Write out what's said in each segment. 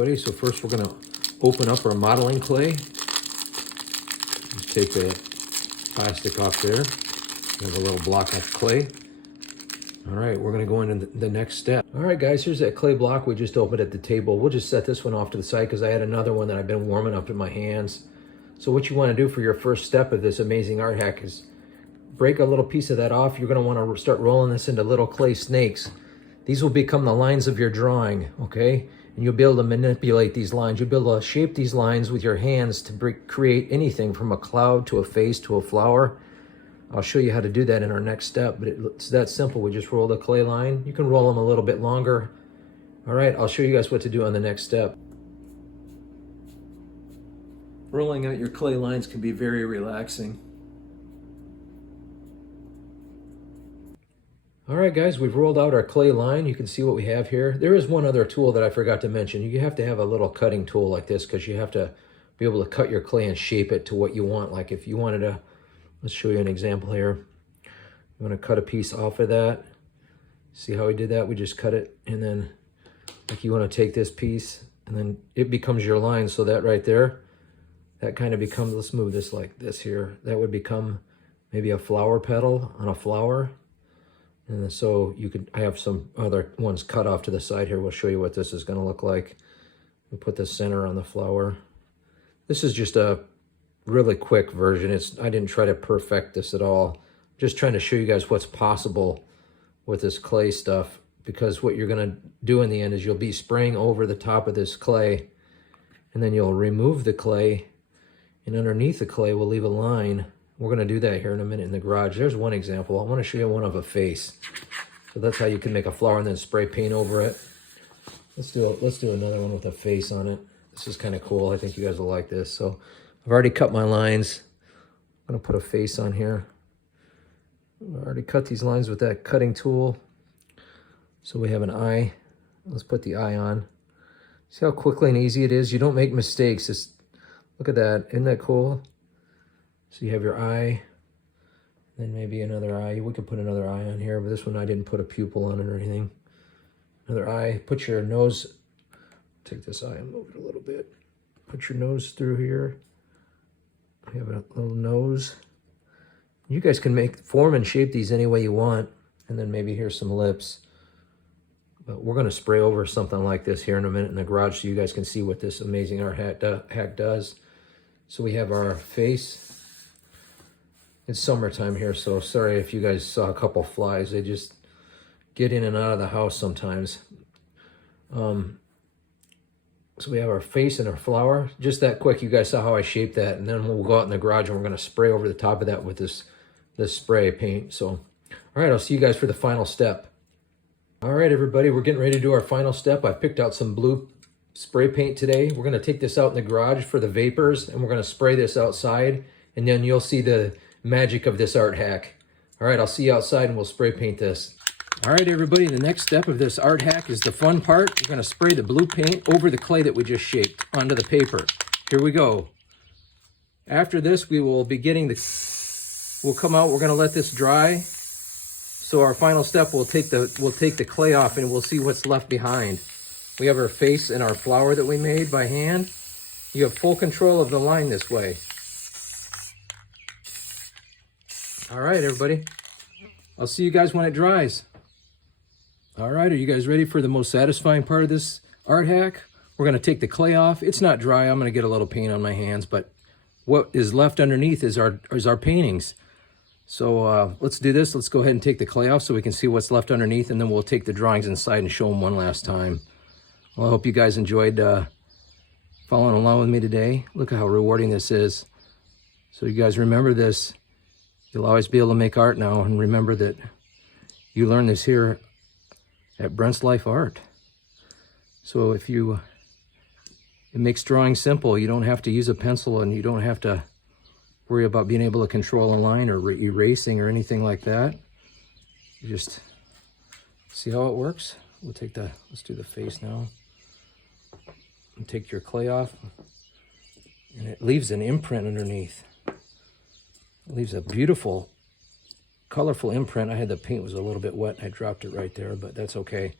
So first we're going to open up our modeling clay. Take the plastic off there. We have a little block of clay. All right, we're going to go into the next step. All right, guys, here's that clay block we just opened at the table. We'll just set this one off to the side because I had another one that I've been warming up in my hands. So what you want to do for your first step of this amazing art hack is break a little piece of that off. You're going to want to start rolling this into little clay snakes. These will become the lines of your drawing, okay? And you'll be able to manipulate these lines. You'll be able to shape these lines with your hands to create anything from a cloud to a face to a flower. I'll show you how to do that in our next step, but it's that simple. We just roll the clay line. You can roll them a little bit longer. All right, I'll show you guys what to do on the next step. Rolling out your clay lines can be very relaxing. All right, guys, we've rolled out our clay line. You can see what we have here. There is one other tool that I forgot to mention. You have to have a little cutting tool like this because you have to be able to cut your clay and shape it to what you want. Like if you wanted to, let's show you an example here. You want to cut a piece off of that. See how we did that? We just cut it, and then like you want to take this piece, and then it becomes your line. So that right there, that kind of becomes, let's move this like this here. That would become maybe a flower petal on a flower. And so you could, I have some other ones cut off to the side here. We'll show you what this is going to look like. We'll put the center on the flower. This is just a really quick version. I didn't try to perfect this at all. Just trying to show you guys what's possible with this clay stuff, because what you're going to do in the end is you'll be spraying over the top of this clay, and then you'll remove the clay, and underneath the clay we'll leave a line. We're going to do that here in a minute in the garage. There's one example. I want to show you one of a face. So that's how you can make a flower and then spray paint over it. Let's do another one with a face on it. This is kind of cool. I think you guys will like this. So I've already cut my lines. I'm going to put a face on here. I've already cut these lines with that cutting tool. So we have an eye. Let's put the eye on. See how quickly and easy it is? You don't make mistakes. Look at that. Isn't that cool? So you have your eye, then maybe another eye. We could put another eye on here, but this one I didn't put a pupil on it or anything. Another eye. Put your nose, take this eye and move it a little bit. Put your nose through here. You have a little nose. You guys can form and shape these any way you want. And then maybe here's some lips. But we're going to spray over something like this here in a minute in the garage so you guys can see what this amazing art hack does. So we have our face. It's summertime here, so sorry if you guys saw a couple flies. They just get in and out of the house sometimes. So we have our face and our flower. Just that quick, you guys saw how I shaped that. And then we'll go out in the garage and we're going to spray over the top of that with this spray paint. So, all right, I'll see you guys for the final step. All right, everybody, we're getting ready to do our final step. I picked out some blue spray paint today. We're going to take this out in the garage for the vapors, and we're going to spray this outside, and then you'll see the magic of this art hack. All right, I'll see you outside and we'll spray paint this. All right, everybody, the next step of this art hack is the fun part. We're going to spray the blue paint over the clay that we just shaped onto the paper. Here we go. After this, we will be getting we'll come out, we're going to let this dry. So our final step, we'll take the clay off and we'll see what's left behind. We have our face and our flower that we made by hand. You have full control of the line this way. All right, everybody. I'll see you guys when it dries. All right, are you guys ready for the most satisfying part of this art hack? We're going to take the clay off. It's not dry. I'm going to get a little paint on my hands, but what is left underneath is our paintings. So let's do this. Let's go ahead and take the clay off so we can see what's left underneath, and then we'll take the drawings inside and show them one last time. Well, I hope you guys enjoyed following along with me today. Look at how rewarding this is. So you guys remember this. You'll always be able to make art now, and remember that you learn this here at Brent's Life Art. So it makes drawing simple. You don't have to use a pencil, and you don't have to worry about being able to control a line or erasing or anything like that. You just see how it works. Let's do the face now. And take your clay off, and it leaves an imprint underneath. It leaves a beautiful, colorful imprint. The paint was a little bit wet. I dropped it right there, but that's okay.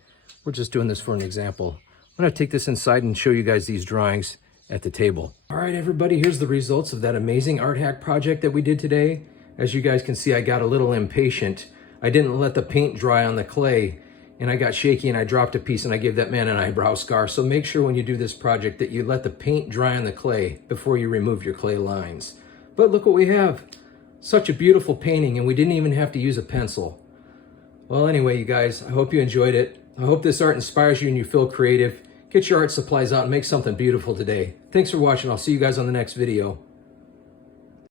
We're just doing this for an example. I'm gonna take this inside and show you guys these drawings at the table. All right, everybody, here's the results of that amazing art hack project that we did today. As you guys can see, I got a little impatient. I didn't let the paint dry on the clay, and I got shaky and I dropped a piece and I gave that man an eyebrow scar. So make sure when you do this project that you let the paint dry on the clay before you remove your clay lines. But look what we have. Such a beautiful painting, and we didn't even have to use a pencil. Well, anyway, you guys, I hope you enjoyed it. I hope this art inspires you and you feel creative. Get your art supplies out and make something beautiful today. Thanks for watching. I'll see you guys on the next video.